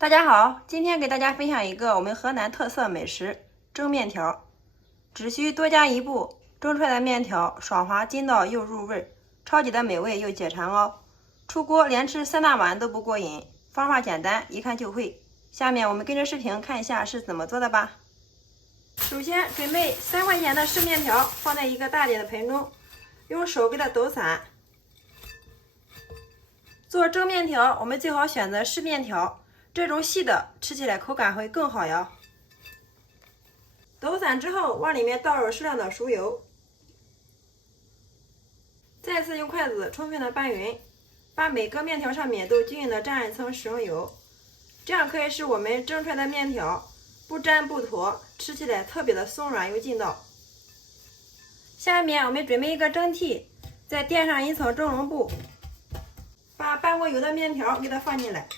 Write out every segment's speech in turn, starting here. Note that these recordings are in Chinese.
大家好，今天给大家分享一个我们河南特色美食——蒸面条。只需多加一步，蒸出来的面条爽滑筋道又入味，超级的美味又解馋哦。出锅连吃3大碗都不过瘾，方法简单，一看就会。下面我们跟着视频看一下是怎么做的吧。首先准备3块钱的湿面条，放在一个大点的盆中，用手给它抖散。做蒸面条，我们最好选择湿面条，这种细的吃起来口感会更好呀。抖散之后，往里面倒入适量的熟油，再次用筷子充分的拌匀，把每个面条上面都均匀的沾一层食用油，这样可以使我们蒸出来的面条不粘不坨，吃起来特别的松软又劲道。下面我们准备一个蒸屉，再垫上一层蒸笼布，把拌过油的面条给它放进来，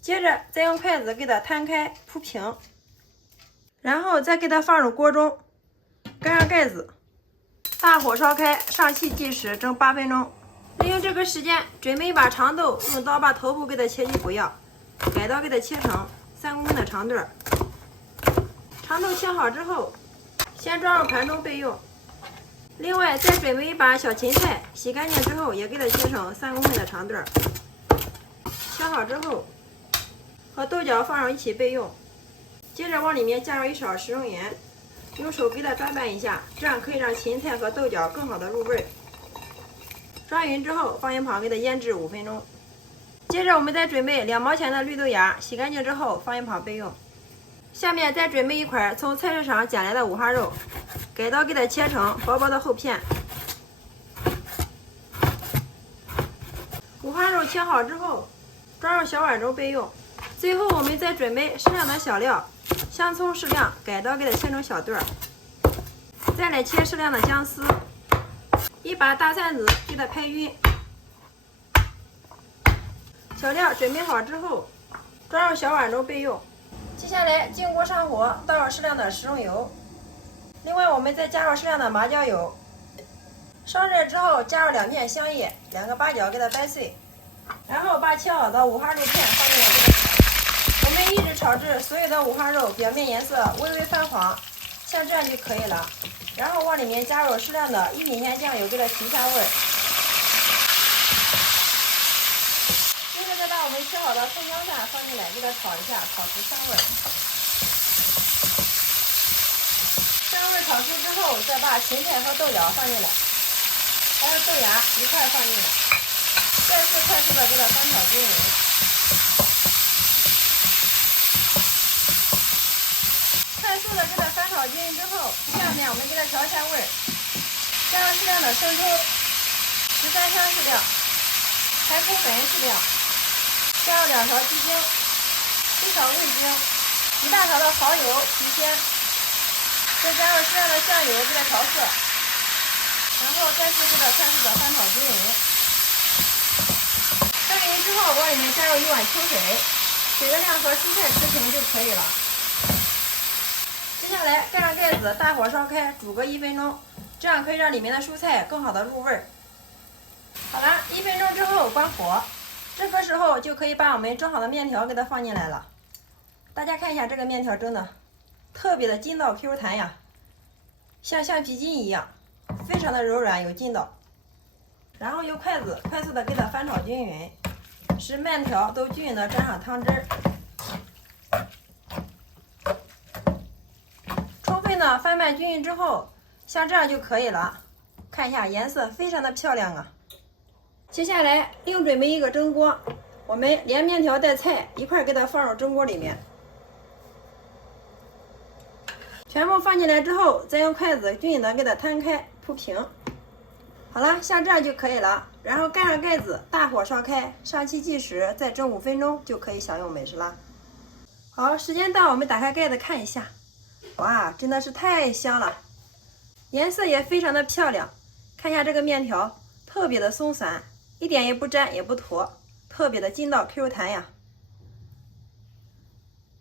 接着再用筷子给它摊开铺平，然后再给它放入锅中，盖上盖子，大火烧开，上气计时蒸8分钟。利用这个时间，准备一把长豆，用刀把头部给它切去不要，改刀给它切成3公分的长段。长豆切好之后，先装入盘中备用。另外再准备一把小芹菜，洗干净之后也给它切成3公分的长段。切好之后，和豆角放上一起备用。接着往里面加入一勺食用盐，用手给它转拌一下，这样可以让芹菜和豆角更好的入味。抓匀之后放一旁给它腌制5分钟。接着我们再准备2毛钱的绿豆芽，洗干净之后放一旁备用。下面再准备一块从菜市场捡来的五花肉，改刀给它切成薄薄的厚片。五花肉切好之后装入小碗中备用。最后我们再准备适量的小料，香葱适量，改刀给它切成小段，再来切适量的姜丝，一把大蒜子给它拍匀。小料准备好之后装入小碗中备用。接下来进锅上火，倒入适量的食用油，另外我们再加入适量的麻椒油。烧热之后加入2片香叶，2个八角给它掰碎，然后把切好的五花肉片放进来给它炒。我们一直炒至所有的五花肉表面颜色微微泛黄，像这样就可以了。然后往里面加入适量的1品咸酱油，给它提一下味儿。接着再把我们切好的葱姜蒜放进来，给它炒一下，炒出香味儿。香味炒出之后，再把芹菜和豆角放进来，还有豆芽一块放进来，再次快速的给它翻炒均匀。快速的给它翻炒均匀之后，下面我们给它调一下味儿，加入适量的生抽、13香适量，排骨粉适量，加入2勺鸡精、1勺味精、1大勺的蚝油提鲜，再加入适量的酱油给它调色，然后再次给它快速的翻炒均匀。翻匀之后，往里面加入1碗清水，水的量和蔬菜持平就可以了。接下来盖上盖子，大火烧开，煮个1分钟，这样可以让里面的蔬菜更好的入味儿。好了，1分钟之后关火，这个时候就可以把我们蒸好的面条给它放进来了。大家看一下这个面条蒸的特别的筋道 Q 弹呀，像橡皮筋一样，非常的柔软有劲道。然后用筷子快速的给它翻炒均匀，使面条都均匀的沾上汤汁儿。充分的翻拌均匀之后，像这样就可以了。看一下颜色非常的漂亮啊。接下来另准备一个蒸锅，我们连面条带菜一块给它放入蒸锅里面。全部放进来之后，再用筷子均匀的给它摊开铺平。好了，像这样就可以了。然后盖上盖子，大火烧开，上气计时，再蒸5分钟就可以享用美食啦。好，时间到，我们打开盖子看一下。哇，真的是太香了，颜色也非常的漂亮。看一下这个面条，特别的松散，一点也不粘也不坨，特别的筋道 Q 弹呀，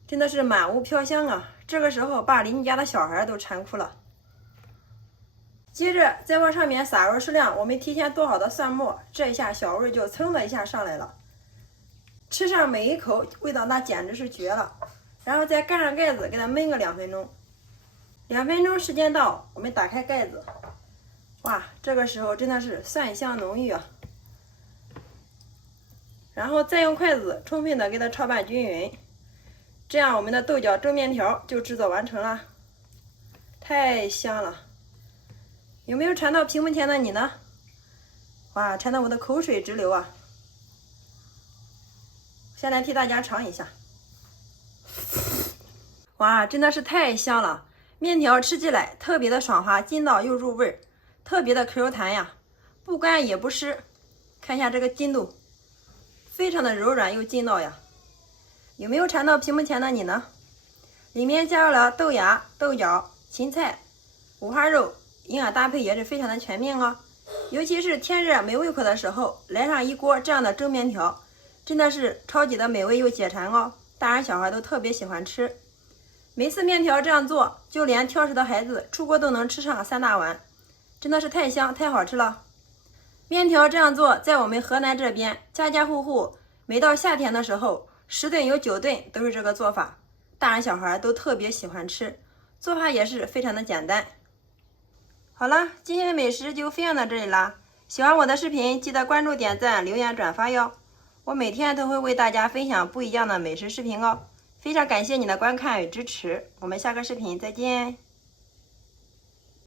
真的是满屋飘香啊！这个时候把邻居家的小孩都馋哭了。接着再往上面撒入适量我们提前剁好的蒜末，这一下小味就噌的一下上来了。吃上每一口味道那简直是绝了。然后再盖上盖子，给它焖个2分钟。2分钟时间到，我们打开盖子，哇，这个时候真的是蒜香浓郁啊！然后再用筷子充分的给它炒拌均匀，这样我们的豆角蒸面条就制作完成了，太香了！有没有馋到屏幕前的你呢？哇，馋得我的口水直流啊！先来替大家尝一下，哇，真的是太香了！面条吃起来特别的爽滑，筋道又入味儿，特别的 Q 弹呀，不干也不湿。看一下这个筋度，非常的柔软又筋道呀。有没有馋到屏幕前的你呢？里面加入了豆芽、豆角、芹菜、五花肉，营养搭配也是非常的全面哦。尤其是天热没胃口的时候，来上一锅这样的蒸面条，真的是超级的美味又解馋哦，大人小孩都特别喜欢吃。每次面条这样做，就连挑食的孩子出锅都能吃上3大碗，真的是太香太好吃了。面条这样做，在我们河南这边，家家户户每到夏天的时候，10顿有9顿都是这个做法，大人小孩都特别喜欢吃，做法也是非常的简单。好了，今天的美食就分享到这里啦。喜欢我的视频，记得关注、点赞、留言、转发哟。我每天都会为大家分享不一样的美食视频哦。非常感谢你的观看与支持，我们下个视频再见。